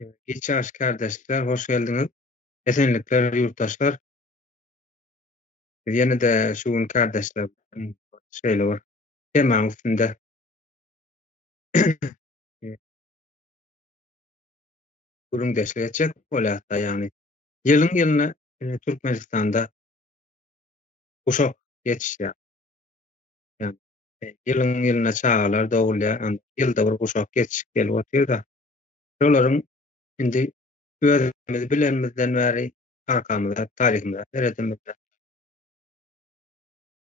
Geçäş kardeşler, hoş geldiniz. Esenlikler, yurttaşlar. Ýene-de şu gün kardeşler şeýle bar. Temam üstünde gürüňdeşleýäjek bolýar-da, ýani ýylyň ýylyna Türkmenistanda uşak ýetişýär. Ýani ýylyň ýylyna çagalar dogulýar, ýylda bir uşak ýetişip gelip otyrda. Şolaryň indi özümiz bilenimizden bäri arkamyzda, taryhymyzda seredimizde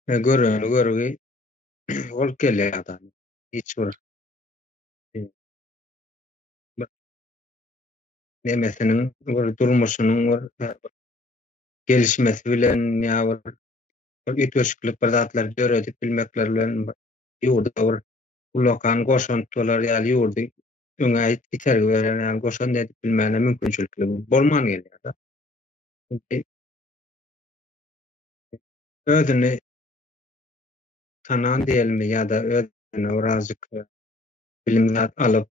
görüni görügi bolup gelýär-de. Hiç bir bir nemesiniň, bir durmuşynyň bir gelişmesi bilen ýa bir ütöşüklik bir zatlar göredip bilmekler bilen ýurda bir ulokan goşuntular ýaly ýurdy öňe itergi beren ýaly goşan edip bilmäne mümkinçilikleri bolman gelýär-de. Özüni tanan diýelmi ýa-da özüne birazjyk bilimler alyp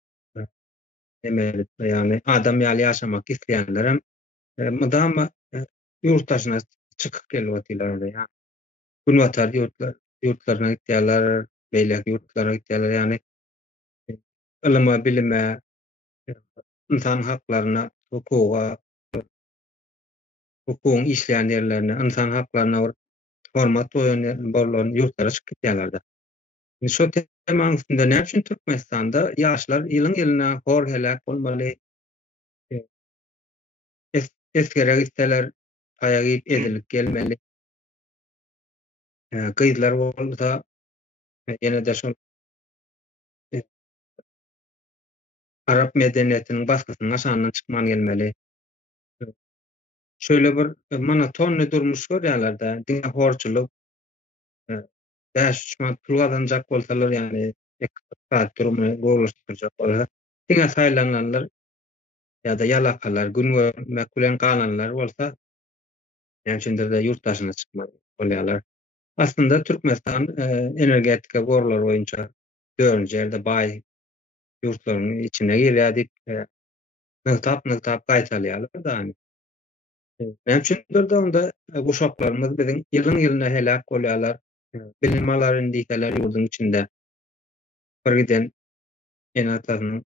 demeli, ýani adam ýaly ýaşamak isleýänlerem mudama ýurtdaşyna çykyp gelip otyrlar ýa günwatar ýurtlaryna gitýärler, beýleki ýurtlara gitýärler, ýani ilyma, bilime, insan haklaryna, hukugyň işleýän ýerlerine, insan haklaryna bir hormat bolan ýurtlara çykyp gitýärler-de. Şo temaň üstünde näme üçin Türkmenistanda ýaşlar ýylyň ýylyna hor helak bolmaly, esgerek gitseler haýagyp edilip gelmeli, gyzlar bolsa ýene-de şol Arap medeniýetiniň baskısynyň aşandan çykman gelmeli. Şöyle bir monotony durmuş görýärler-de, diňe horçuluk, bäş üçman pul gazanjak bolsalar, ýani ekspert durumy gowlaşdyrjak bolsa, diňe saýlananlar ýa-da ýalakalar, gün görmek bilen galanlar bolsa, näçindir-de ýurtdaşyna çykmak bolýarlar. Aslında Türkmenistan energetika gorlar boýunça 4-nji ýerde baý ýurtlaryň içine girýär diýip nykdap gaýtalýarlar-da. Näme üçindir-de onda uşaklarymyz biziň ýylyň ýylyna helak bolýarlar. Bilim alaryn diýseler ýurdun içinde. Bir giden en atasynyň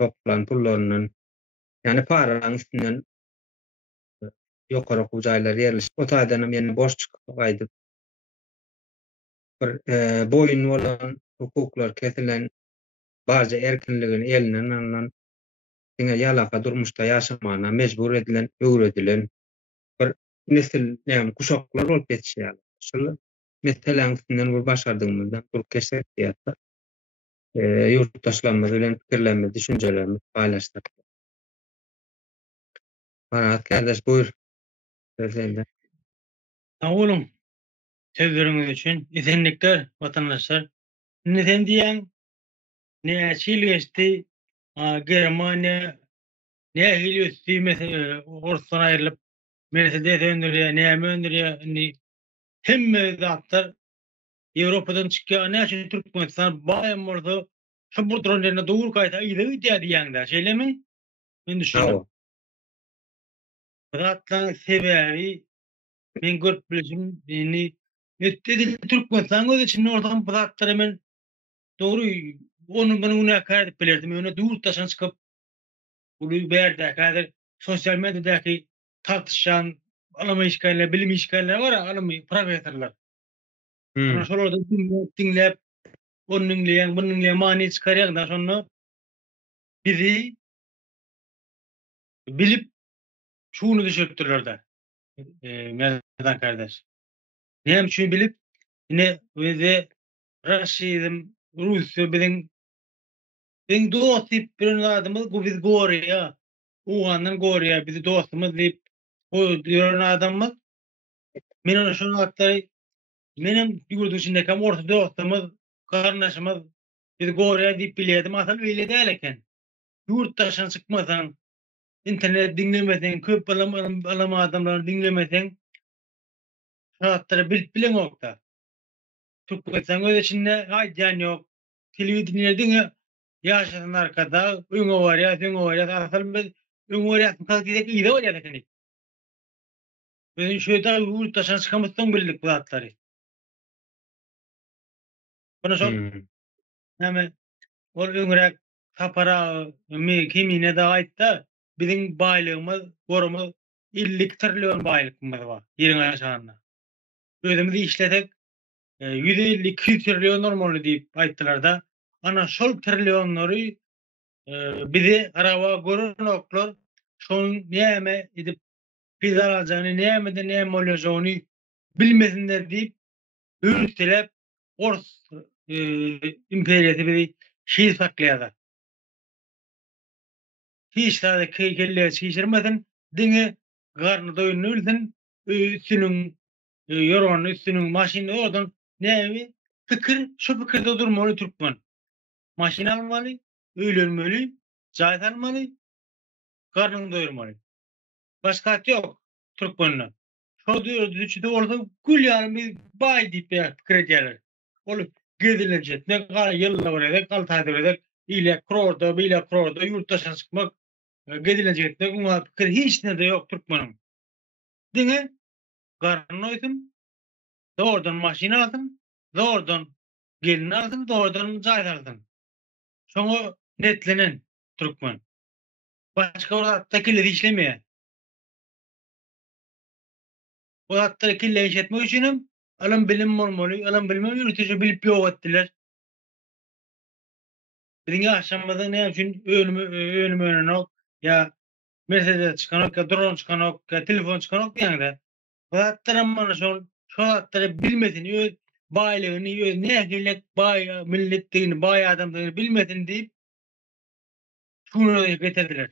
toplan pullarynyň, ýani paraň üstünden ýokary jaýlara ýerleşip, o taýdanam ýene boş çykyp gaýdyp bir boýun bolan hukuklar kesilen, barja erkinligini elinden alan, diňe ýalaka durmuşda ýaşamana mejbur edilen, öwredilen bir nesil, ýani kuşaklar bolup ýetişýär. Şol meseleň üstünden bir başardygymyzdan bir keşef diýip yurttaşlarymyz bilen pikirlerimiz, düşünjelerimiz paýlaşdyk. Barat kardeş buyur. Sözelde. Sağ olun. Sözleriniz için. Esenlikler vatandaşlar. Neden diyen ne çil geçti Germanya ne hilüstü mesela Orsan ayrılıp Mercedes öndürüyor, ne öndürüyor, hem zatlar Avrupa'dan çıkıyor. Ne için Türkmenistan bayan orada şu bu dronlarına doğru kayta gidiyor diyenler. Şeyle mi? Ben düşünüyorum. Zatlar sebebi men görüp bilişim dedi Türkmenistan öz için oradan zatlar hemen doğru onu bana ona hakaret belirdim. Öne yurttaşan çıkıp bunu berdi. Kadir sosyal medyadaki tartışan alama işgaller, bilim işgaller var ya, alama profesörler. Sonra şurada dinlep, onun dinleyen, bunun dinleyen mani çıkaryan da sonra bizi bilip şunu düşürttürler de. Merdan kardeş. Neyem için bilip yine bize Raşid'im, Rusya bizim dost deyip bir adamımız bu biz Gorya. Uğan'dan Gorya bizi dostumuz deyip o diyor adamımız. Men ona şunu aktarı menim yurt içindeki orta dostumuz, kardeşimiz biz Gorya deyip biliyordum. Asıl öyle değil eken. Yurttaşan çıkmasan, internet dinlemesen, köp alama adamları dinlemesen şahatları bilip bilen okta. Türkmenistan öz içinde haydiyan yok. Televizyonlar dinle yaşadın arkada, öňe barýar, asal biz öňe barýar, kalkydek ýyda barýar ekeni. Bizim şöýda ýurtdaşan çykamysdan bildik bu zatlary. Bana şol Hmm. näme ol öňürek tapara kimine de aýtda biziň baýlygymyz, gorumuz 50 trillion baýlygymyz bar ýeriň aşagynda. Özümizi işletek 150-200 trillion normal diýip aýtdylar da. Ana şol trillionlary bizi araba görünoklar şoň näme edip pizza alajany, näme bolajany bilmesinler diýip ürütilep Ors imperiýasy bizi şiir saklaýar. Hiç de kelle şişirmedin, diňe garny doýuny bilsin, üstüniň ýoran üstüniň maşyny oradan näme pikir şu pikirde durmaly türkmen. Maşyna almaly, öýlenmeli, jaý salmaly, garnyny doýurmaly. Başka hat ýok türkmenne. Şo düýçüde orada gül ýaly baý diýip pikir edýärler. Ol gezilecek, ne kadar yıllar var edek, 6 aydır edek, ile krorda, yurttaşan çıkmak, gezilecek, ne kadar fikir hiç ne de yok Türkmen'in. Dine, karnını oydum, doğrudan maşini aldım, doğrudan gelin aldım, doğrudan cahit aldım. Sonra netlenen Türkmen. Başka orada takilleri işlemeye. O hatta kille işletmek içinim, alım bilim olmalı, alım bilmem yürütücü bilip yok ettiler. Birinci aşamada ne için önümü önüne ok, ya Mercedes çıkanok, ya drone çıkanok, ya telefon çıkanok yani da. O hatların bana şu hatları bilmesin, baylığını, ne ehlilik, milletliğini, adamlığını bilmesin deyip şunu getirdiler.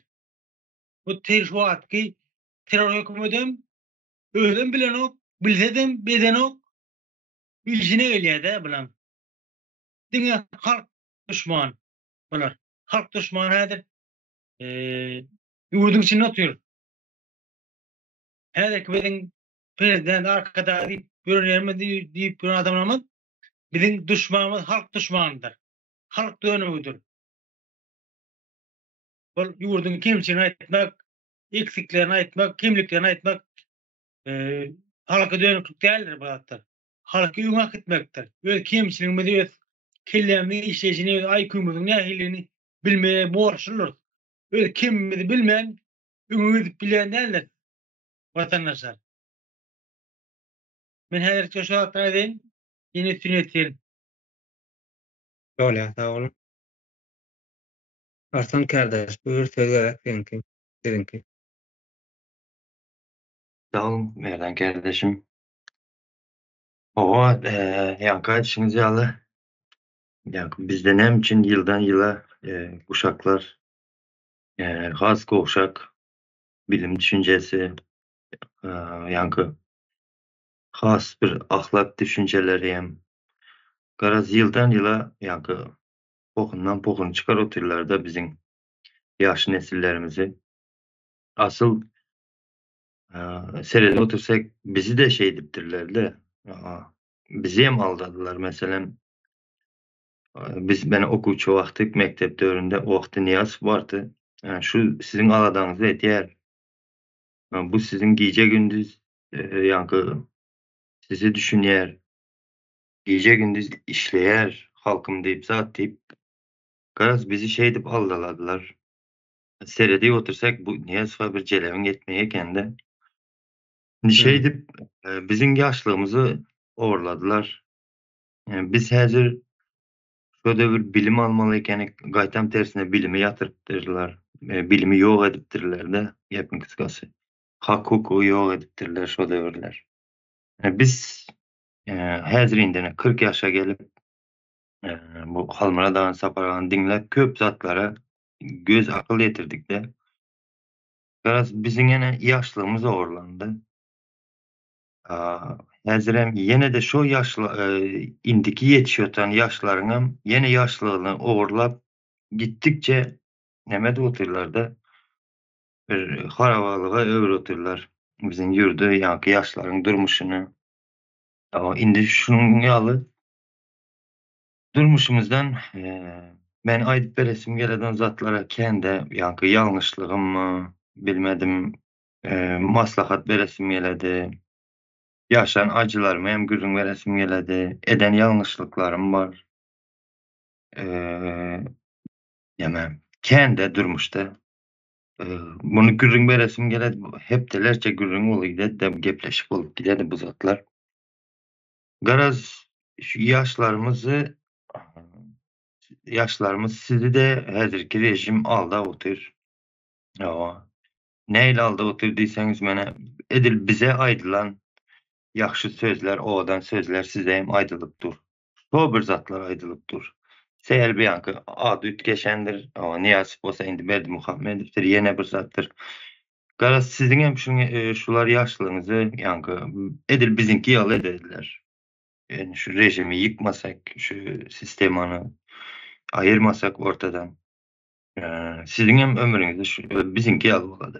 Bu şu hat ki terör hükümetim, öğren bilen ok, bilsedim beden ok, ilişine geliyor da bulan. Dine halk düşman bunlar. Halk düşmanı nedir? Yurdun içine atıyor. Her ekibin prezident arkada deyip görünürme deyip bir adamlamaz. Bizim düşmanımız halk düşmanıdır. Halk dönümüdür. Bu yurdun kimçini etmek, eksiklerini etmek, kimliklerini etmek halkı dönüklük değildir bu hatta. Halkı yumak etmektir. Öz kimçiliğimizi, öz kellemini, işleyişini, öz aykımızın nehirliğini bilmeye borçludur. Öz kimimizi bilmeyen, ümit bilen değildir vatandaşlar. Men her şu hatta edeyim, yine sünnet Öyle sağ olun. Arslan kardeş, buyur söz gerek seninki. Sağ olun Merdan kardeşim. Oha, yankı işiniz yalı. Yankı bizde nem için yıldan yıla kuşaklar has kuşak bilim düşüncesi yankı has bir ahlak düşünceleri hem garaz yıldan yıla yankı pokundan çıkar oturlarda bizim yaş nesillerimizi asıl seride otursak bizi de şey diptirler de bizi hem aldadılar mesela. Biz ben okuwçy wagty mektep döwründe o wagty niyaz bardy. Şu sizin aladanızda etýär. Bu sizin gije gündüz yankı sizi düşünýär. Gije gündüz işleýär halkym diýip zat diýip garaz bizi şey dip aldaladylar. Serede otursak bu niyaz bir jelebiň etmeýe ekende. Şey dip bizim ýaşlygymyzy orladylar. Biz häzir şöyle bir bilim almalı ekeni gaýtam tersine bilimi ýatyrypdyrlar. Bilimi ýok edipdirler de ýepin kıskası. Hak hukuky ýok edipdirler şo döwürler. Biz häzir indine 40 ýaşa gelip bu Halmara Dağı'nın saparağını dinlep köp zatlara göz akıl ýetirdik de. Garaz biziň ene ýaşlygymyz orlandy. Häzir hem ýene de şo ýaşly indiki ýetişýän ýaşlaryňam ýene ýaşlygyny ogurlap gitdikçe näme oturlarda bir harabalyga öwür oturlar. Biziň ýurdu ýaňky ýaşlaryň durmuşyny. Indi şunuň ýaly durmuşymyzdan Men aýdyp beresim geleden zatlara kende ýa-ni ýalňyşlygymmy, bilmedim, maslahat beresim geledi. Ýaşan ajylarymı hem gürrüň beresim geledi. Eden ýalňyşlyklarym bar. Näme? Kende durmuşda. Muny gürrüň beresim geledi. Hepdelerçe gürrüň bolýdy dep gepleşip bolup gidedi bu zatlar. Garaz şu yaşlarımız sizi de häzirki rejim alda otyr. Näyle alda otyr diýseňiz mene edil bize aýdylan ýaxşy sözler, owadan sözler size hem aýdylypdyr. Şo bir zatlar aýdylypdyr. Seher biýanky ady ütgeşendir. Niýasip bolsa indi Berdimuhammedowdir, ýene bir zatdyr. Garaz siziň hem şular ýaşlygyňyzy ýanky edil bizinki ýaly edediler. Yani şu rejimi yıkmasak, şu sistemany ayırmasak ortadan, sizin hem ömrüňizde şu bizinki ýaly bolady.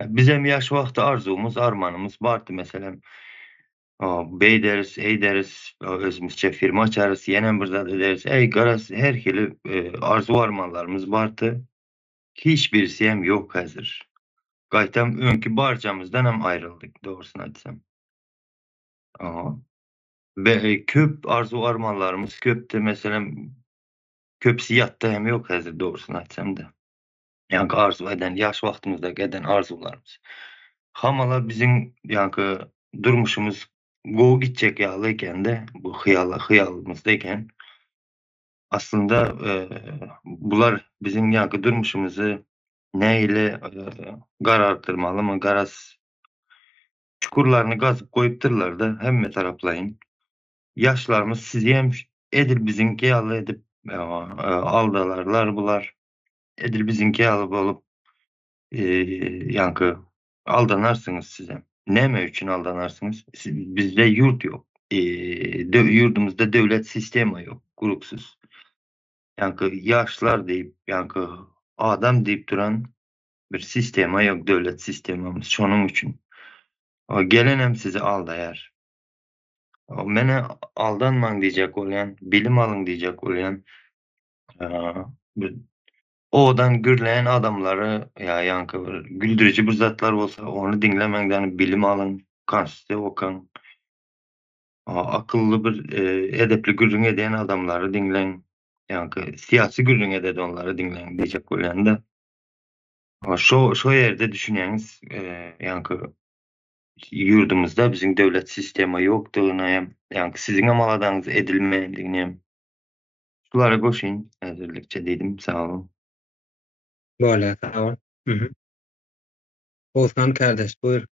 Bizim ýaş wagty arzumyz, armanymyz bardy meselem. Beýderiz, eýderiz, özümizçe firma açarys, ýene bir zat ederiz. Garaz her hili arzu armanlarymyz bardy. Hiçbirisi hem ýok häzir. Gaýtam öňki barjamyzdan hem aýryldyk, dogrusyny aýtsam. Köp arzu armanlarımız köpde meselem köpsi ýatda hem ýok häzir dogrusyny aýtsam da. Ýani arzu eden ýaş wagtymyzda eden arzularymız. Hamala biziň ýani durmuşymyz gowy gitjek ýaly ekende, bu hyýalymyzda eken. Aslında bular biziň ýani durmuşymyzy näile garartyrmalymy, garaz çukurlaryny gazyp goýupdyrlar da hemme taraplaýyn. Yaşlarımız sizi hem edil bizinki ýaly edip aldalarlar bular. Edil bizinki ýaly bolup ýani aldanarsınız size. Näme üçin aldanarsınız? Bizde yurt ýok. Yurdumuzda döwlet sistema ýok, guruksuz. Ýani ýaşlar diýip, ýani adam diýip duran bir sistema ýok, döwlet sistemamyz. Şonuň üçin gelen hem sizi aldaýar. Mene aldanmaň diýjek bolýan, bilim alyň diýjek bolýan, owadan gürleýän adamlary ýa-ni bir güldüriji bir zatlar bolsa onu diňlemegden bilim alyň, konstitusiýa okaň, akylly bir edepli gürrüň edýän adamlary diňleň, ýani siýasy gürrüň edýän onlary diňleň diýjek bolýan da. Şo ýerde düşünýäňiz, ýani yurdumuzda biziň döwlet sistema ýokdugyny hem ýani siziň hem aladaňyz edilmeýändigini hem şulara goşyň häzirlikçe diýdim. Sag olun. Bolýar, sag ol. Ozgan kardeş, buyur.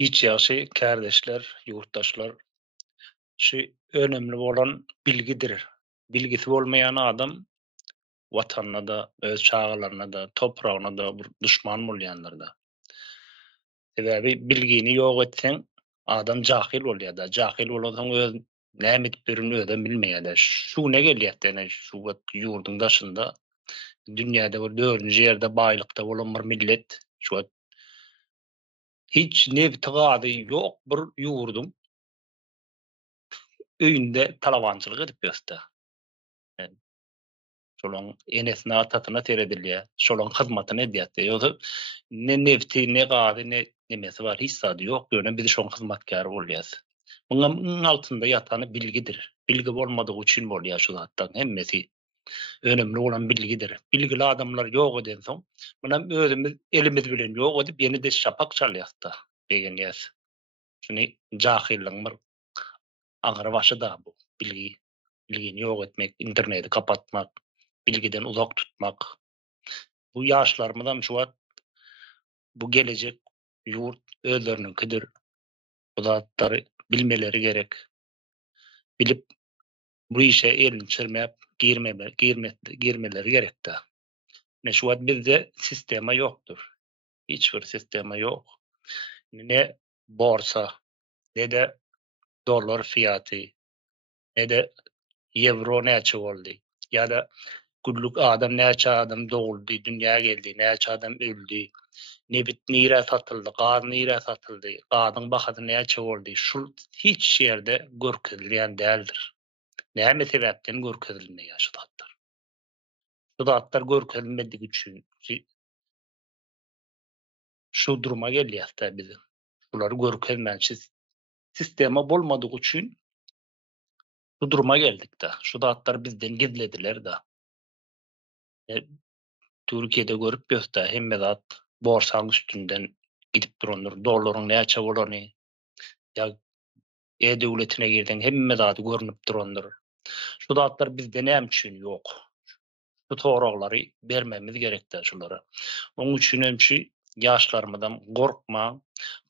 Hiç ýaşy kardeşler, ýurtdaşlar, şu önemli bolan bilgidir. Bilgisi bolmayan adam watanyna da, öz çağalaryna da, topragyna da bir düşman bolýanlar da. Sebäbi bilgini ýok etseň adam jahil bolýar da. Jahil bolansoň öz näme edip birini özem bilmeýär da. Şu ne gelýär şu ýurduň daşynda dünýäde bir 4-nji ýerde baýlykda bolan bir millet, şu hiç nebtigady ýok bir ýurdum öýünde talawançylyk edip ýöste. Şolaň enesine atatyna teredilýär, şolaň hyzmatyny edýär. Ýöse ne nebti, ne gady, ne nemesi bar, hiç zady ýok. Ýöne biz şoň hyzmatkary bolýas. Muňa altynda ýatany bilgidir. Bilgi bolmadygy üçin bolýar şu zatdan hemmesi. Önemli olan bilgidir. Bilgili adamlar ýok edensoň, muna özümiz elimiz bilen ýok edip ýene-de şapak çalýarda degen ýaz. Şuny jahilliň bir agyry başy da bu bilgini ýok etmek, interneti kapatmak, bilgiden uzak tutmak. Bu ýaşlarymyzam şu bu gelecek ýurt özlerinikidir. Bu zatlary bilmeleri gerek. Bilip bu işe elini çirmep girmeleri gerek da. Ne şu bizde sistema ýokdur. Hiçbir sistema ýok. Ne borsa, ne de dolar fiýaty, ne de euro näçe boldy. Ýa-da güllük adam näçe adam doguldy, dünýäge geldi, näçe adam öldü. Nebit nire satyldy, gaz nire satyldy, gazyň bahasy näçe boldy. Şu hiç ýerde görkezilýän däldir. Näme sebäpden görkezilmeýär şu zatlar? Şu zatlar görkezilmedigi üçin şu duruma gelýär bizi. Şolary görkezmänçi sistema bolmadygy üçin şu duruma geldik-de. Şu zatlar bizden gizlediler-de. Türkiýede görüp ýoksa hemme zat borsaň üstünden gidip duranlar, dollaryň näçe bolany, ýa e-döwletine girden hemme zat görünüp duranlar. Şu zatlar bizde näme üçin ýok? Şu toraglary bermemiz gerekdir şolara. Onuň üçin hemçi ýaşlarymyzdan gorkma,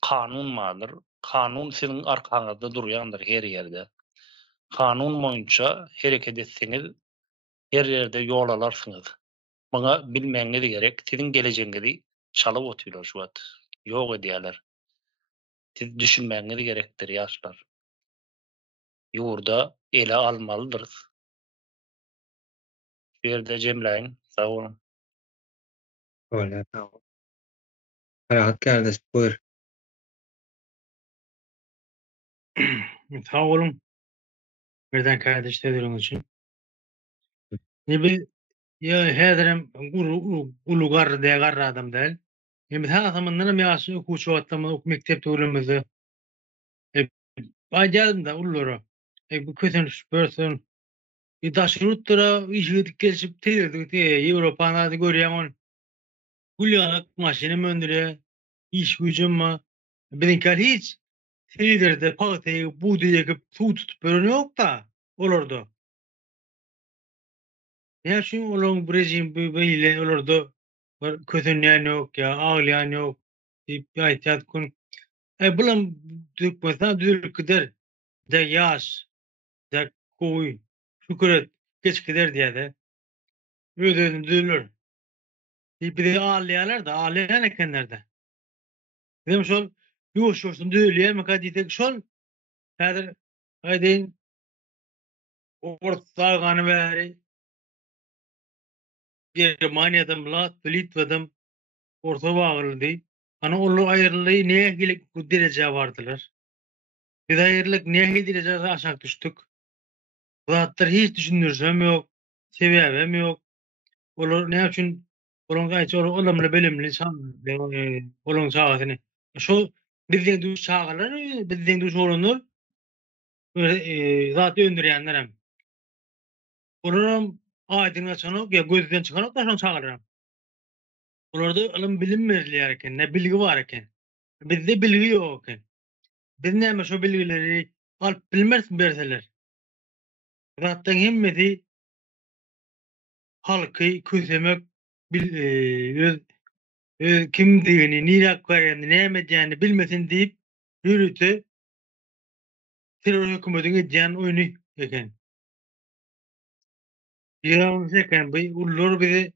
kanun maňyr. Kanun siziň arkaňyzda durýandyr her ýerde. Kanun boýunça hereket etseňiz her ýerde ýol alarsyňyz. Bana bilmeňiz gerek. Siziň geleceğinizi çalyp otyrlar şu wagt. Ýok edýärler. Siz düşünmeňiz gerekdir ýaşlar. Ýurda ele almalydyr. Bu ýerde jemläň. Sag bolun. Öyle, tamam. Ferhat kardeş, buyur. Sag bolun. Birden kardeş dediğin için. Ya häzirim ulugar diýär adam däl. Hem her zamandan ýaşy okuwçy wagtymda mekdep döwrümizde baýdym da ullara. Bu köseniş börsün. Daşrutlara işgidip geçip telirdi. Ýewropany görýäň gulýanak maşyna möndüre, iş güjüm ma. Bizinkär hiç telirde paýty budy ýekip suw tutup beren ýok da olarda. Näçin olaň bu rejim beýle olarda bir kösenýän ýok ýa aglaýan ýok diýip aýtýar gün. Bulam dökmese düzülüp gider. De ýaş, de gowy, şükret geç gider diýär-de. Özüni düzülür. Bir de ağlayanlar da ağlayan ekenler de. Bizim şol ýuwş-ýuwşdun düzülýär meka diýdik şol häzir aýdyn orta gany bäri Germaniýadan bilat, Litwadan orta bagyldy. Ana olar aýryldy, näme gelip bu derejä bardylar. Biz aýrlyk näme derejä aşağı düşdük. Zatlar hiç düşünürsem ýok, sebäbim ýok. Olar näme üçin olaň gaýçy olamla bilimli olaň çagatyny. Şo bizden düş çagalar, bizden düş olanlar zat öndürýänler hem. Olaram aýdyňa çanyp ýa gözden çykanyp daşan çagalar. Olarda ilim bilim berilýär eken, ne bilgi bar eken. Bizde bilgi ýok eken. Biz näme şo bilgileri alyp bilmersin berseler. Zatdan hemmeti halky kösemek kimdigini, nirak barýany, näme diýäni bilmesin diýip ýürüti terör hökümetiň edýän oýny eken. Ýa-ni eken bu ullar bizi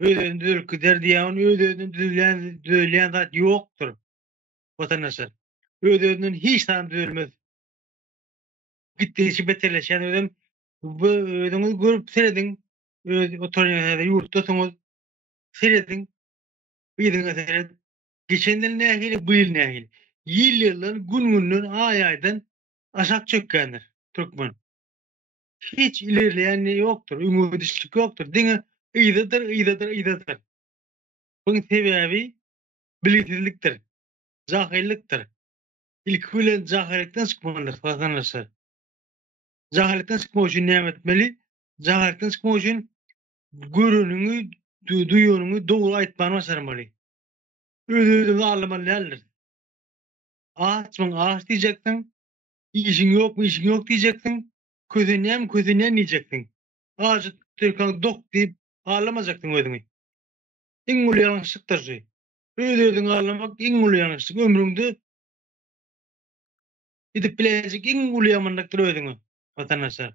özüni düzülüp gider diýän, özüni düzülýän zat ýokdur. Watandaşlar. Özünden hiç tam düzülmez. Gitdiňçe beterleşen özüm bu özüňi görüp seredin. Öz oturýan ýurtda soňuz seredin. Biziňe seret. Geçenden nähili, bu ýyl nähili. Ýyl gün-günden, aý-aýdan aşak çökkendir türkmen. Hiç ilerleýän ýokdur, ümidçilik ýokdur. Diňe ýydadyr. Buň sebäbi bilisizlikdir, jahillikdir. İlk bilen jahillikden çykmalydyr, watandaşlar. Jahillikden çykmak üçin näme etmeli? Jahillikden çykmak üçin görünüňi, duýanyňy dogry aýtmany başarmaly. Özüňi alamalydyr. Açmaň aç diýjekdiň, işiň ýokmy, işiň ýok diýjekdiň, közenýän diýjekdiň. Aç türkän dok diýip ağlamajakdyň özüňi. Iň uly ýalňyşlykdyr. Özüňi ağlamak iň uly ýalňyşlyk. Ömrüňde gidip bilecek iň uly ýamanlykdyr özüňi. Watandaşlar.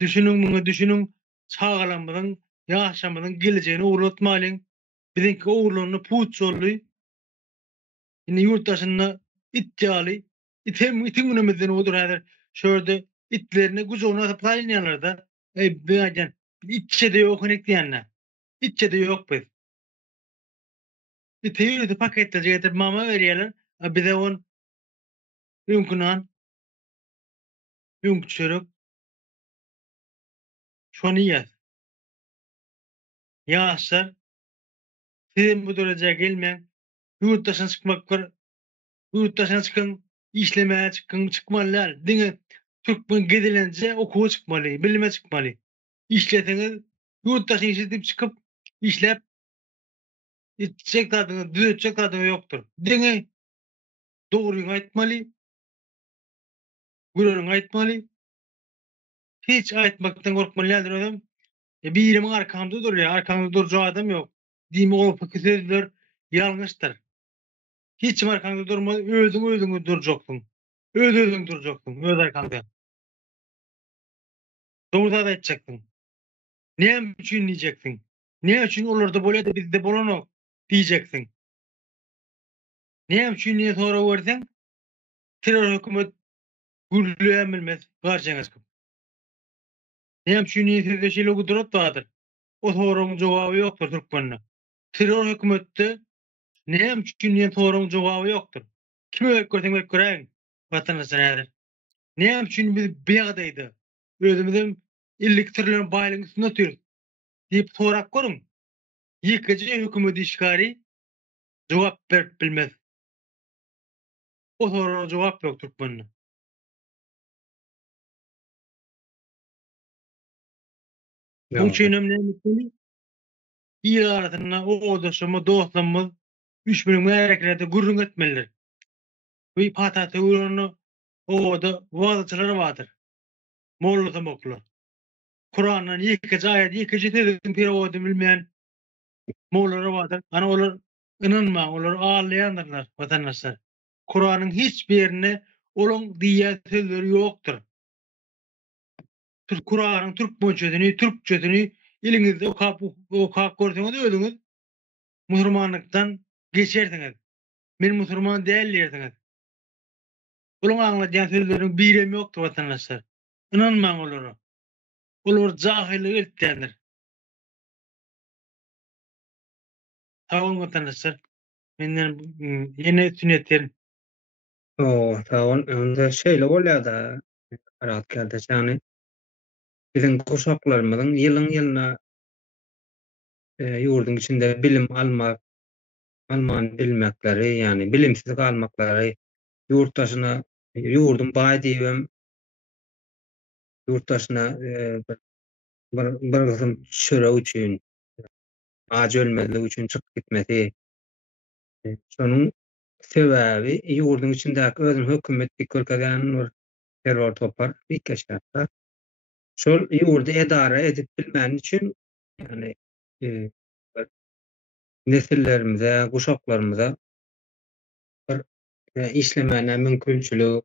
Düşünüň, çagalanmadan, ýaşamadan geleceğini uğratmalyň. Bizinki oğurlaryny puç boldy. Indi ýurtdaşyna it ýaly, itin günemizden odur häzir. Şöýerde itlerine gujogyna atyp gaýnýarlar da. Beýjan itçe-de ýok diýenler. Itçe-de ýok biz. Iti paketde getirip mama berýärler. Bize on ümkünan, ümkçörük, şonu yaşlar sizin bu dereceye gelmeyen yurt dışına çıkmak var. Yurt dışına çıkın, işlemeye çıkın, çıkmalılar. Dine Türkmen gidilince okuğa çıkmalı, bilime çıkmalı. İşletiniz, yurt dışına işletip çıkıp işlep içecek tadını, düzeltecek tadını yoktur. Dine doğruyu aytmalı, gururunu aytmalı. Hiç aytmaktan korkmalılar adam. Bir yerimin arkamda duruyor. Arkamda duracağı adam yok. Dimi o fakir yanlıştır. Hiç arkamda durma, özüňi duracaksın. Özüň duracaksın, öz arkanda. Doğruda da edeceksin. Ne üçün diyeceksin? Ne üçün olurdu böyle de bizde bolanok diyeceksin. Ne üçün niye sonra versen terör hükümet gürlüğe karşınız. Ne üçün niye sizde şeyle kudurat vardır. O sorunun cevabı yoktur Türkmen'e. Terör hükümette ne üçün niye sorunun cevabı yoktur. Kime gökörsen göreyin vatandaşlar nedir? Ne üçün biz beğdeydi. Özümüzün illik türlerin baylığın üstüne oturuyoruz. Deyip sorak görün. Yıkıcı hükümeti işgari cevap verip bilmez. O soruna cevap yok Türkmen'e. Bu için önemli. İyi arasında o odaşımı, dostlarımız, 3.000 mereklerde gurrun etmeliler. Ve patatı uğrunu o oda vaazçıları vardır. Moğollu'da moklu. Kur'an'ın yıkıcı ayet, yıkıcı tezin bir oda bilmeyen Moğolları vardır. Hani olur inanma, olur ağırlayandırlar vatandaşlar. Kur'an'ın hiçbir yerine onun diye sözleri yoktur. Kur'an'ın Türk boyunçasını, Türkçesini elinizde okap görseniz öldünüz. Müslümanlıktan geçersiniz. Men Müslüman değerlirsiniz. Onun anlayan sözlerin birimi yoktur vatandaşlar. İnanmayın onlara. Onlar cahillik etkendir. Sağ olun vatandaşlar. Menden yeni sünnetlerim. Sağ ol. Onda şeýle bolýar-da. Arat kardeş, yani bizim kuşaklarymyzyň ýylyň-ýylyna ýurdun içinde bilim alman bilmekleri, yani bilimsiz kalmakları, yurttaşına yurdun baý diýibem, yurttaşına bir kysym şöre üçin, ac ölmezlik üçin çykyp gitmesi, şonuň sebäbi ýurdun içindäki özüň hökümetlik görkezýän bir terör topar, ýekeşärler. Şol ýurdu edara edip bilmän üçin, yani bir nesillerimize, guşaklarymyza bir işlemene mümkinçilik,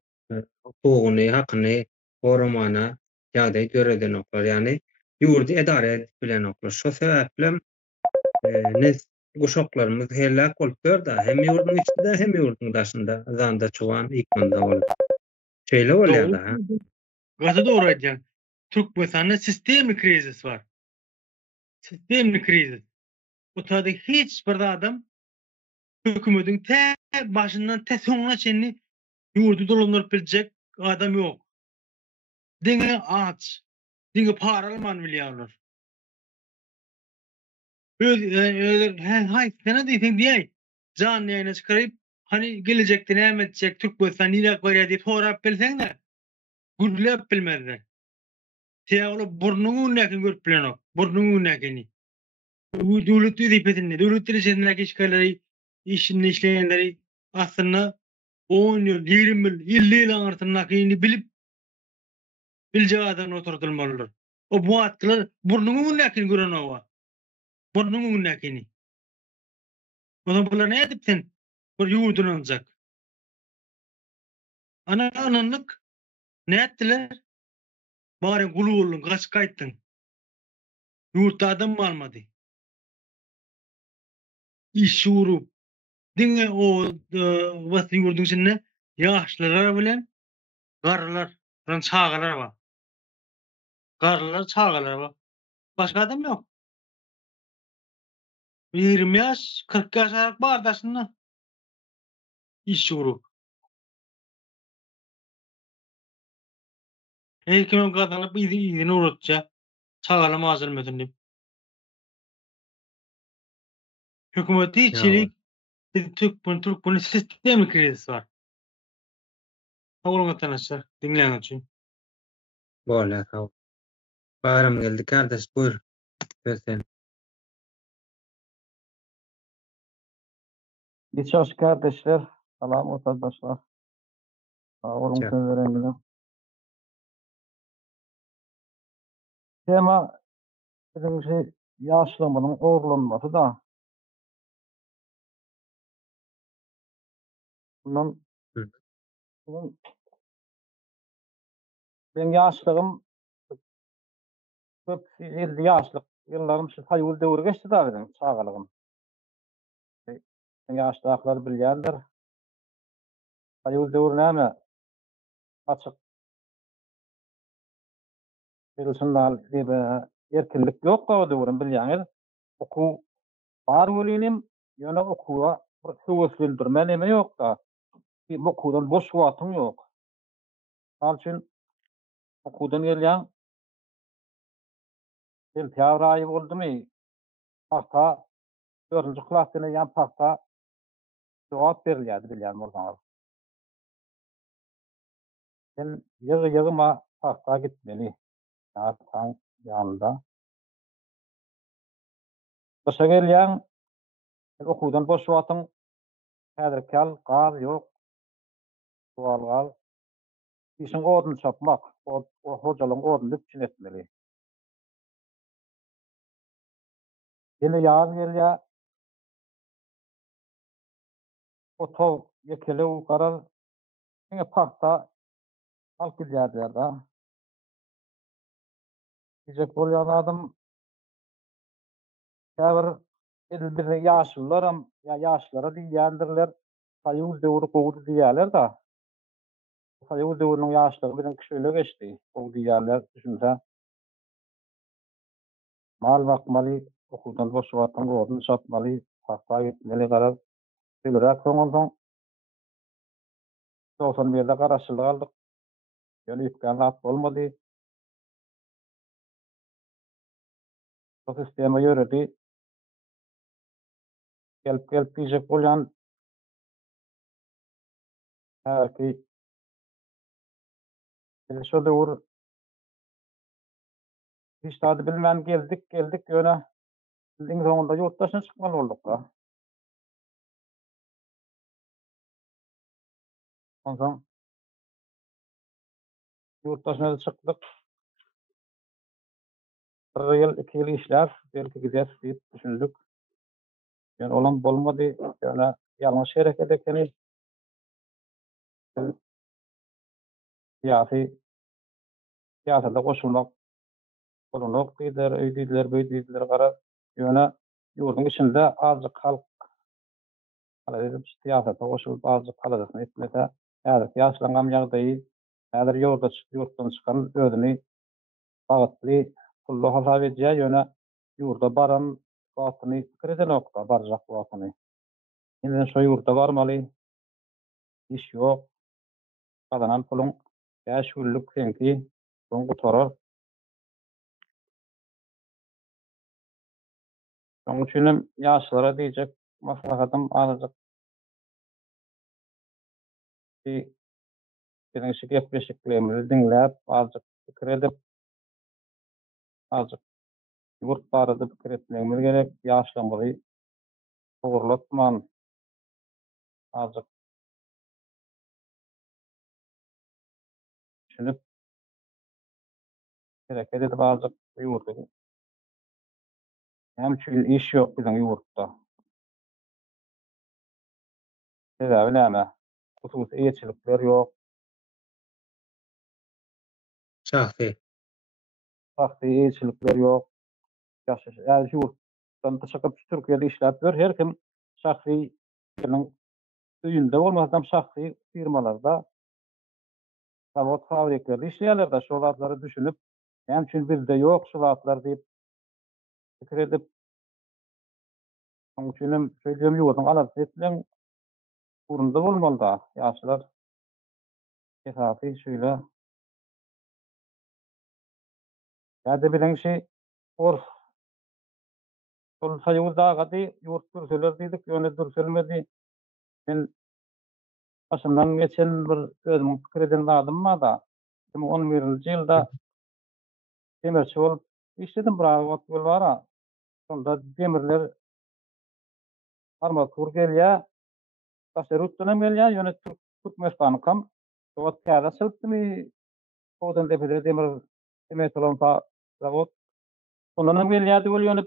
hukugyny, hakyny gorumana ýagdaý göreden oklar. Yani ýurdu edara edip bilen oklar. Şo sebäplem guşaklarymyz helak bolupdyr da, hem ýurdun içinde hem ýurdun daşynda, zanda çuwan, ikmanda bolup. Şeýle bolýar da. Gazı doğru edeceğim. Türkmenistan'da sistemik krizis var. Sistemik krizis. O tadı hiçbir adam hükümetin te başından te sonuna çenini yurdu dolanıp bilecek adam yok. Dine aç. Dine para alman milyarlar. Hay sana diysen diyey. Canlı yayına çıkarıp hani gelecekte ne edecek Türkmenistan nilak var ya diye sorap bilsen de gürlep bilmezler. Teoğlu burnunun nekin görüp bilen o. Burnunun nekini. Bu devlet üdipetinde, devletler içindeki işgalleri, işini işleyenleri aslında 10 yıl, 20 yıl, 50 yıl arasındakini bilip bileceği adam oturtulmalıdır. O bu attılar burnunun nekini gören o var. Burnunun nekini. O zaman bunlar ne edip sen? Bir yurdun alacak. Ananlık ne ettiler? Bari kulu olun, kaç kayttın. Yurtta adam mı almadı? İş vurup. Dine o vasıf yurdun içinde yaşlılar bilen garlar, çağalar var. Garlar, çağalar var. Başka adam yok. 20 yaş, 40 yaş bardasında iş vurup. Her kim kazanıp izini uğratacak. çağalama azalmadyn diýip. Hökümeti Ýa-ni içilik Türkmen sistemik krizisi bar. Sogolňa tanaşlar, diňleň üçin. bolýar. Bayram geldi kardeş, buyur. Sen. Geçiş kardeşler, salam arkadaşlar. Sağ olun Çak. sözlerinize. Tema bizim yaşlamanın oğlanması da. Bunun, Hı. ben yaşlığım 40-50 yaşlık yıllarım şu hayul devri geçti da benim sağlığım. Ben yaşlıklar bilýändir. Hayul devri näme? Açık bilsinler diýip erkinlik ýok da o devrin bilýäňiz. Oku bar bolynym, ýöne okuwa bir söwüslendirme näme ýok da. Bir okudan boş wagtyň ýok. Şol üçin okudan gelýän sentyabr aýy boldumy? Paxta 4-nji klassda ýan paxta jogap berilýärdi bilýän bolsaňyz. Sen ýygy-ýygyma paxta gitmeli. Taň ýanynda. Başa gelýän okudan boş wagtyň häzirkal gaz ýok. Sual gaz. İşin odun çapmak, o hocalyň odun düpçün etmeli. Yine ýaz gelýär. O tog ýekele u garar. Ine paxta alyp gidýärler da. Diyecek bolýan adam käbir bir ýaşlylaram, ýaşlara diýýändirler. Haýul döwri gowdy diýýärler da. Haýul döwrüniň ýaşlygy bilen kişiyle geçdi. O diýýärler düşünse. Mal bakmaly, okudan boş wagtyň odun çapmaly, paxta gitmeli garar. Bilirek soňundan 91-de garaşylyk aldyk. Ýöne ýetgen zat bolmady. O sistema ýöredi. Gelip diýjek bolýan ki şu döwür hiç tadı bilmän geldik ýöne ildiň soňunda ýurtdaşyna çykmaly boldyk da. Ondan ýurtdaşyna çykdyk. Bir ýyl, 2 ýyl işläp, belki gideriz diýip düşündük. Yani olan bolmady, ýöne ýalňyş hereket ekeni siyasata goşulmak bolunok diýdiler, öýdiler, böýdiler gara ýöne ýurdun içinde azjyk halk edip siyasata goşulyp azjyk haladyny etmese, häzir ýaşlanan ýagdaýy, häzir ýurtdan çykan özüni bagtly, pully hasap edýär ýöne ýurda baran wagtyny kirdenokda barjak wagtyny. Indi şu ýurda barmaly, iş ýok, kazanan puluň 5 günlük senki soň gutarar. Şoň üçin ýaşlara diýjek maslahatym azajyk birinçi gep-beşiklerimizi diňläp, azajyk pikir edip, azajyk ýurt barada pikir etmegimiz gerek. Ýaşlanmaly gowurlatman, azajyk düşünüp hereket edip azajyk ýurtda. Hem çünkü iş ýok biziň ýurtda. Sebebi näme? Hususy eýetçilikler ýok. Şahsy. Şahsy eýetçilikler ýok. Ýaşaş ýurtdan çykyp Türkiýede işläp ber, her kim şahsy öýünde bolmasam şahsy firmalarda zawod fabriklarda işleýärler da şu zatlary düşünüp, hem çünkü bizde ýok şu zatlar diýip pikir edip, şoň üçin söýdüğüm ýurdun alap etleň urunda bolmaly da ýaşlar esasy şeýle. Ýa-da birinçi Orf ol saýyzdagy ýurt durseler diýdik, ýöne durselmedi. Men başymdan geçen bir özümiň pikir eden adamma da 2011-nji ýylda demirçi bolup işledim bir wagt bolbara. Sonda demirler armatur gelýär, taşerutdan gelýär, ýöne Türkmenistany kam şowat käde sylpdymy, odan depede demir metalon zawod. Ondan gelýär diýip ýöne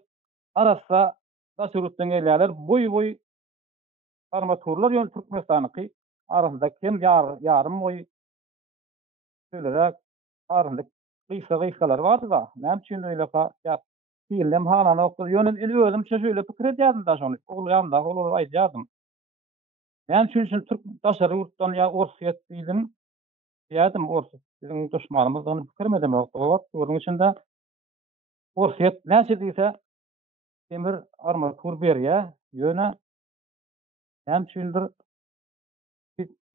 arasa taşerutdan gelýärler, boy armaturlar ýöne Türkmenistanyky arasynda kim ýarym boy söýlerek arasynda gysgalar bardy da. Näme üçin öýlepa ýap Filem halana okul ýöne özüm şöyle pikir edýärdim da şonu. Ogulýamda olar aýdýardım. Men üçin Türk daşary ýurtdan ýa Orsiýet diýdim. Diýärdim Orsiýet biziň düşmanymyz onu pikirmedem okul. Onun içinde Orsiýet näçe diýse demir armatur berýär. Ýöne näme üçindir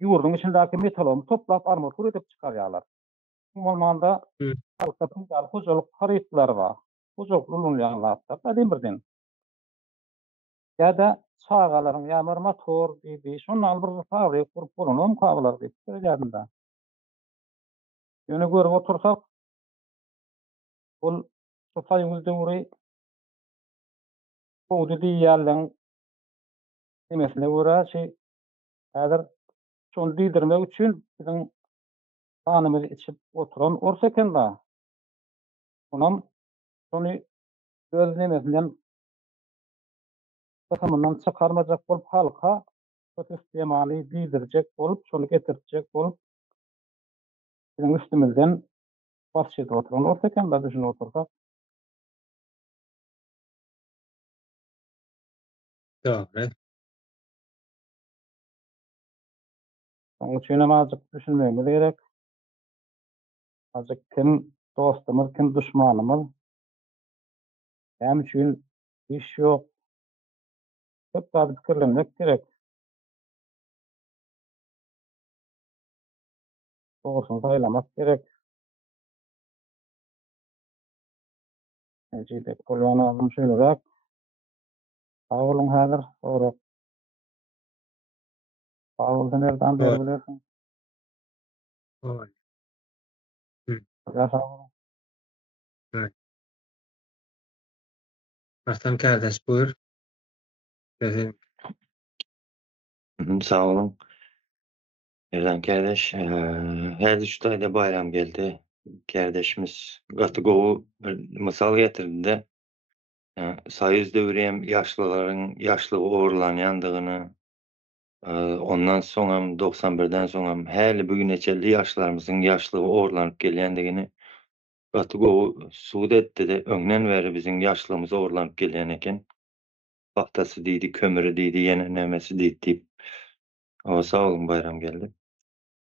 ýurdun içindäki metalony toplap armatur edip çykarýarlar. Bolmanda halkapyn hojalyk harytlar bar. Hojak ulunýanlar da demirden. Ýa-da çağalaryň ýa motor diýdi, şonal bir fabrik kurup bolanam kablar diýip söýlerdim da. Ýöne görüp otursak, bul sopaýymyz döwri bu diýýärleň demesine görä häzir şonu diýdirmek üçin biziň kanymyz içip oturan orseken da. Onam şonu göz demesinden bakımından çıkarmacak bolup halka sosyal diýdirjek bolup, şonu getirjek bolup biziň üstümizden başyp oturan orseken da düşünip otursak. Dogry. Onuň üçin hem azık düşünmemiz gerek. Azık kim dostumyz, kim düşmanymyz. Hem üçin iş ýok. Hep bazı pikirlenmek gerek. Doğrusyny saýlamak gerek. Ejide bolýan şeýlerek. Awulun häzir sorak. Awuldan nerden beri bilersiň? Oy. Ýa-da Arslan kardeş buyur. Gözüm. Sağ olun. Erdan kardeş, häzir şu taýda bayram geldi. Kardeşimiz Gatygowy bir mysal getirdi-de, Soýuz döwrem ýaşlylaryň ýaşlygy ogurlanýandygyny, ondan soňam 91-den soňam häli bugüneçeli ýaşlarymyzyň ýaşlygy ogurlanyp gelýändigini Gatygowy suwd etdi-de, öňden beri biziň ýaşlygymyz ogurlanyp gelýän eken. Bahtasy diýdi, kömüri diýdi, ýene nämesi diýdi. Sağ olun bayram geldi.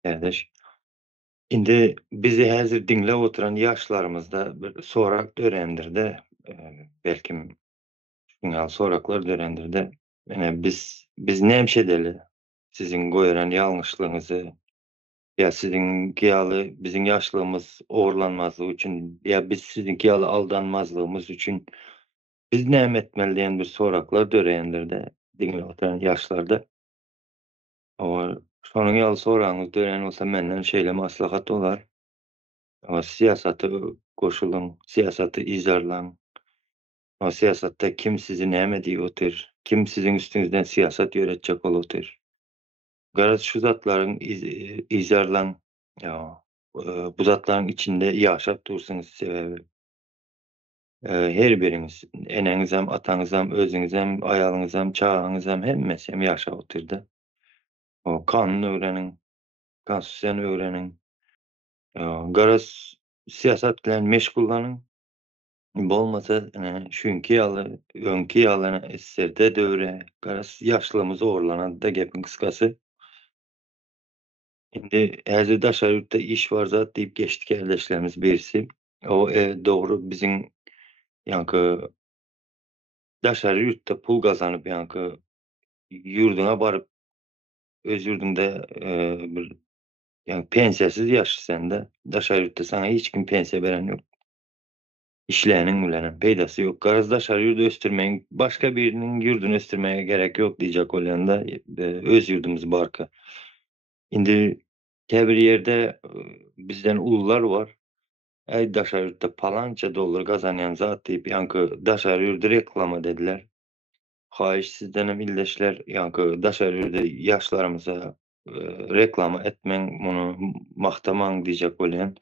Kardeş. Indi bizi häzir dinlep oturan ýaşlarymyzda bir sorak dörendir-de, belkim şuňal soraklar dörendir-de. Mene biz nämşe edeli siziň goýaran ýalňyşlygyňyzy ýa siziň giýaly biziň ýaşlygymyz ogurlanmazlygy üçin ýa biz siziň giýaly aldanmazlygymyz üçin biz näme etmeli diýen bir soraklar dörendir-de dinlep oturan ýaşlarda. Şonuň ýaly soragyňyz dören bolsa menden şeýle maslahat bolar. Siýasaty goşulyň, siýasaty izarlaň. O siýasatda kim sizi näme diýip otur, kim siziň üstüňizden siýasat ýöretjek bolup otur. Garaz şu zatlaryň izarlaň, bu zatlaryň içinde ýaşap dursyňyz sebebi. Her biriňiz, eneňiz hem, ataňyz hem, özüňiz hem, aýalyňyz hem, çagaňyz hem hemmesi hem ýaşap oturdy. O kanun öwreniň, konstitusiýany öwreniň. Garaz siýasat bilen meşgullanyň. Bolmasa şünkü ýaly, öňki ýaly SSRD döwre garaz ýaşlygymyz ogurlanady da gepin kıskasy. Indi häzir daşary ýurtda iş bar zat diýip geçdi kardeşlerimiz birisi. O dogry biziň ýanky daşary ýurtda pul gazanyp ýanky ýurduňa baryp öz ýurdunda bir ýani pensiýasiz ýaşasan da daşary ýurtda sana hiç kim pensiýa beren ýok. işleyenin bilenin peydası yok. Garaz daşar yurdu östürmeyin. Başka birinin yurdunu östürmeye gerek yok diyecek olan da öz yurdumuz barkı. Indi her bir yerde bizden ulular var. Ey daşar yurtta palanca dolar kazanayan zat deyip yankı daşar yurdu reklama dediler. Hayiş sizden illeşler yankı daşar yurdu yaşlarımıza reklama etmen bunu mahtaman diyecek olan.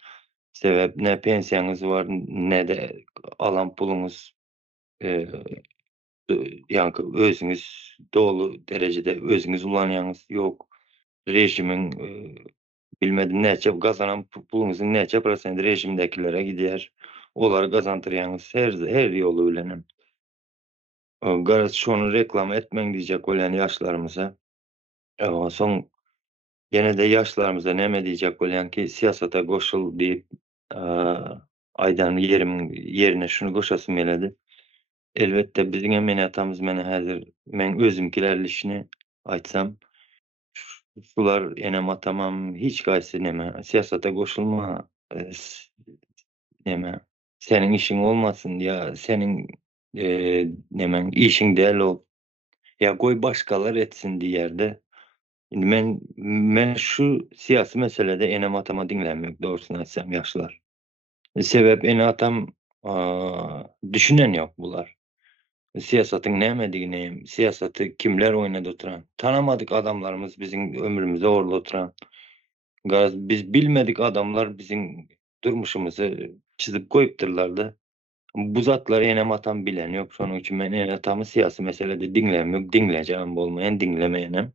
Sebep ne pensiyanız var ne de alan pulunuz yankı özünüz dolu derecede özünüz ulanyanız yok. Rejimin bilmedim neçe kazanan pulunuzun neçe prosent rejimdekilere gider. Olar kazantıryanız her yolu bilenim. Garaz şonu reklam etmen diyecek olan yaşlarımıza. Son gene de yaşlarımıza neme diyecek olan ki siyasata koşul deyip aydan yerine şunu koşasım geledi. Elbette bizim emeni atamız mene hazır men özümkilerli işini aytsam şular enem atamam hiç gaysi neme siyasata koşulma neme senin işin olmasın ya senin nemen işin değil ol ya koy başkalar etsin diye yerde. Men şu siyasi meselede enem atama dinlenmiyor doğrusunu etsem yaşlar. Sebep ene atam düşünen yok bular. Siyasatın neyemediğini, siyasatı kimler oynadı oturan. Tanımadık adamlarımız bizim ömrümüze orlu oturan. Biz bilmedik adamlar bizim durmuşumuzu çizip koyuptırlardı. Bu zatları enem atam bilen yok. Sonun için ben enem atamı siyasi meselede dinlemiyorum. Dinleyeceğim olmayan dinlemeyenim.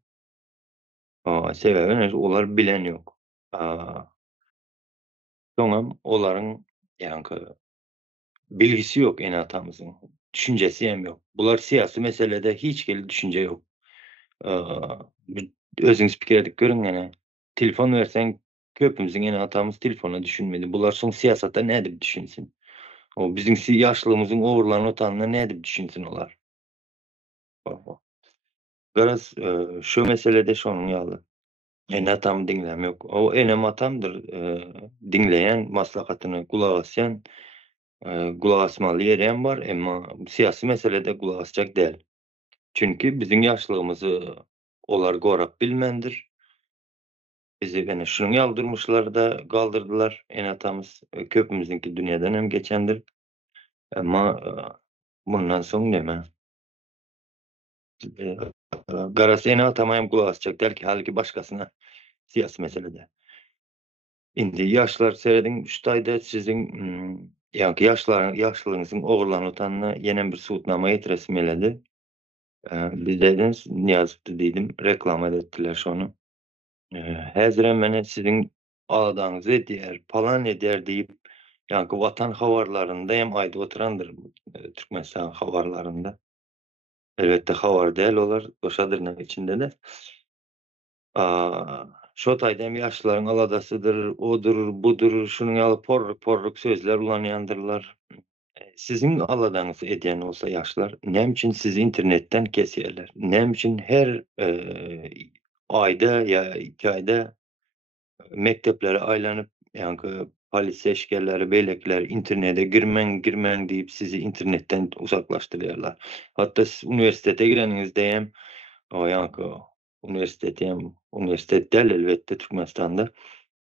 Sebebi olar bilen yok. Sonra onların yankı bilgisi yok en atamızın. Düşüncesi hem yok. Bular siyasi meselede hiç geli düşünce yok. Özüňiz pikir edip görüň ene. Telefon versen köpümüzün en atamız telefona düşünmedi. Bular son siyasata ne edip düşünsün? O bizim yaşlığımızın oğurlarını otanına ne edip düşünsün olar? Garaz şu meselede şonun ýaly. En atam dinlem yok. O enem atamdır dinleyen maslahatyny kulak asyan kulak asmaly ýerem bar, emma siyasi meselede kulak asjak däl. Çünki bizim yaşlığımızı olar gorap bilmendir. Bizi gene şunu yaldırmışlar da kaldırdılar en atamız köpümüzünki dünyadan hem geçendir. Ama bundan soň neme? Garas en atama hem kulak asjak der ki halki başkasına siyasi meselede. Indi yaşlar seredin şutaýda sizin ýa-ki yaşlarınızın oğurlanypdyny ýene bir suwtnama getiresim geledi. Bizden Niyazpdy diýdim, reklam etdiler şonu. Häzirem mene sizin aladaňyzy edýär, palan edýär diýip ýa-ki watan habarlarynda hem aýdyp oturandyr Türkmenistan habarlarynda. Elbette habar däl olar, goşadyrnyň içinde de. Şo taýda hem ýaşlaryň aladasıdyr, odur, budur, şunuň ýaly porruk sözler ulanýandyrlar. Sizin aladaňyzy edýän bolsa ýaşlar, näme üçin sizi internetden kesýärler? Näme üçin her aýda ýa 2 aýda mekteplere aýlanyp, ýa-ni polisiýa eşkerleri, beýlekler internete girmeň diýip sizi internetden uzaklaşdyrýarlar. Hatda siz uniwersitete gireniňizde hem ýa-ni uniwersitet däl elbette Türkmenistanda.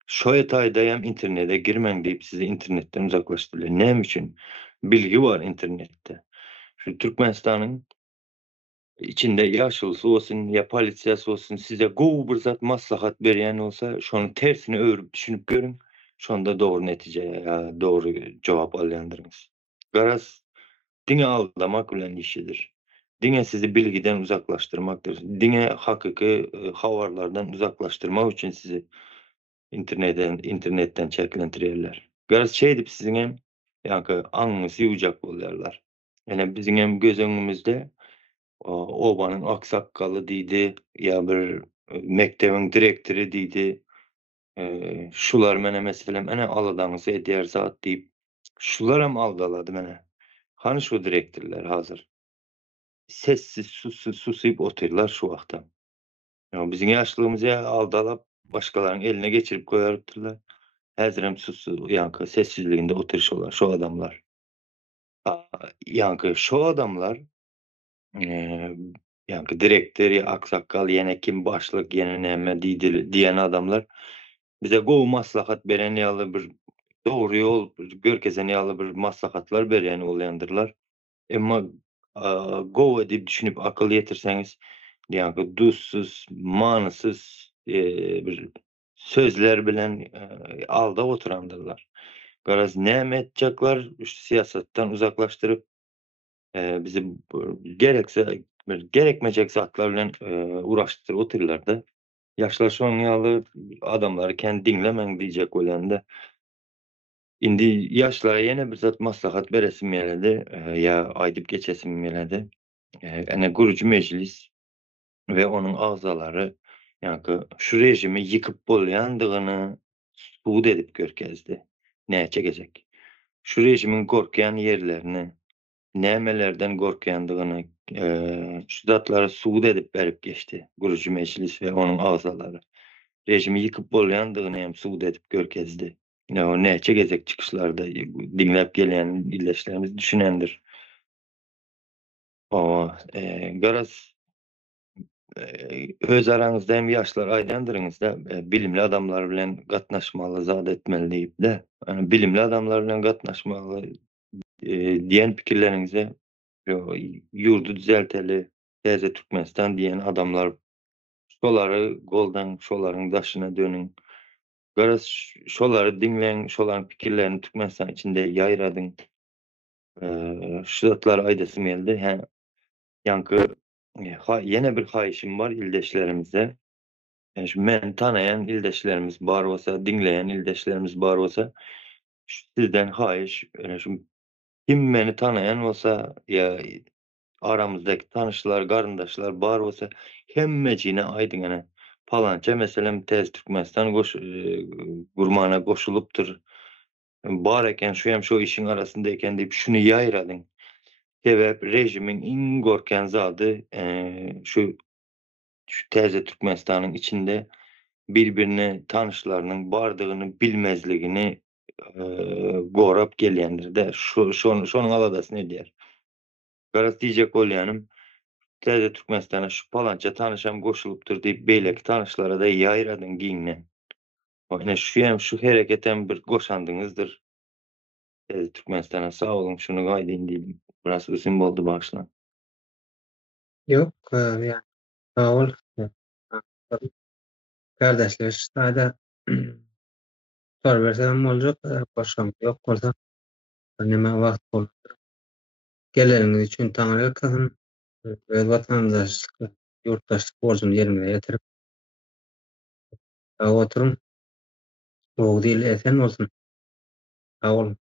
Şo etaýda hem internete girmeň diýip sizi internetten uzaklaşdyrýar. Näme üçin? Bilgi var internette. Şu Türkmenistanyň içinde ýaşulsy bolsun, ýa polisiýasy bolsun, size gowy bir zat maslahat berýän bolsa, şonu tersine öwrüp düşünüp görüň. Şonda dogry netije ýa dogry jogap alýandyryňyz. Garaz diňe aldamak bilen işidir. Diňe sizi bilgiden uzaklaşdyrmakdyr. Diňe hakyky habarlardan uzaklaşdyrmak üçin sizi internetten çeklendirýärler. Garaz şeýdip siziň hem ýa-ki aňyňyzy ýuwjak bolýarlar. Ene biziň hem göz öňümizde obanyň aksakkaly diýdi, ýa bir mektebiň direktori diýdi. Şular mene meselem ene aladaňyzy edýär zat diýip şular hem aldalady mene. Hany şu direktorlar hazır sessiz susyp oturýarlar şu wagtda. Ýa biziň ýaşlygymyzy aldalap başgalaryň eline geçirip goýardylar. Häzir hem ýa-ki sessizliginde oturýarlar şu adamlar. Yankı şu adamlar yankı direktör ya aksakal yine kim başlık yine neme diyen adamlar bize go maslahat beren ýaly bir doğru yol görkezen ýaly bir maslahatlar berýän bolýandyrlar. Emma go edip düşünüp akıl yetirseňiz ýa-ni dussuz, manysız bir sözler bilen alda oturandyrlar. Garaz näme etjekler? Şu siyasattan uzaklaştırıp bizi gerekse gerekmeyecek zatlar bilen uğraştırıp otururlar-da. Ýaşlaşan ýaly adamlary kendi dinlemeň diýjek bolýanda indi ýaşlara ýene bir zat maslahat beresim geldi ýa aýdyp geçesim geldi. Ene gurucu meclis ve onun agzalary ýa-ni şu rejimi ýykyp bolýandygyny suwd edip görkezdi. Näçe gezek. Şu rejimin gorkýan ýerlerini, nämelerden gorkýandygyny şu zatlary suwd edip berip geçdi. Gurucu meclis ve onun agzalary. Rejimi ýykyp bolýandygyny hem suwd edip görkezdi. Näçe gezek çıkışlarda dinläp gelen illeşlerimiz düşünendir. Garaz öz araňyzda hem ýaşlar aýdandyryňyzda bilimli adamlar bilen gatnaşmaly zat etmeli diýip-de, bilimli adamlar bilen gatnaşmaly diýen pikirleriňize ýurdu düzelteli, täze Türkmenistan diýen adamlar şolary goldan şolaryň daşyna dönüň. Garaz şolary dinleň, şolaryň pikirlerini Türkmenistan içinde ýaýradyň. Şu zatlar aýdasym geldi. Yankı yine bir haýyşym bar ildeşlerimizde. Şu meni tanayan ildeşlerimiz bar bolsa, dinleyen ildeşlerimiz bar bolsa, sizden haýyş, şu kim meni tanayan bolsa ya aramyzdaki tanışlar, garyndaşlar bar bolsa hemmejine aýdyň ene palança meselem tez Türkmenistan gurmana goşulupdyr. Bar eken şu hem şu işin arasında eken diýip şunu ýaýradyň. Sebäp rejimiň iň gorkýan zady şu täze Türkmenistanyň içinde birbirini tanışlarynyň bardygyny bilmezligini gorap gelýändir-de. Şonuň aladasyny edýär. Garaz diýjek bolýanym, täze Türkmenistana şu palança tanışam goşulupdyr diýip beýleki tanışlara da ýaýradyň giňne. Ine şu hereketem bir goşandyňyzdyr. Täze Türkmenistana sag bolun, şunu gaýdyn diýdim. Biraz uzun boldy başlan. Ýok, ýa sag ol. Kardeşler, şaýda sor bersem boljak, başgam ýok bolsa näme wagt bolupdyr. Geleniňiz üçin taňryk kılsyn. Öz watandaşlyk, ýurtdaşlyk borcuny ýerine ýetirip sag oturun. Soğuk değil, esen olsun. Sağ olun.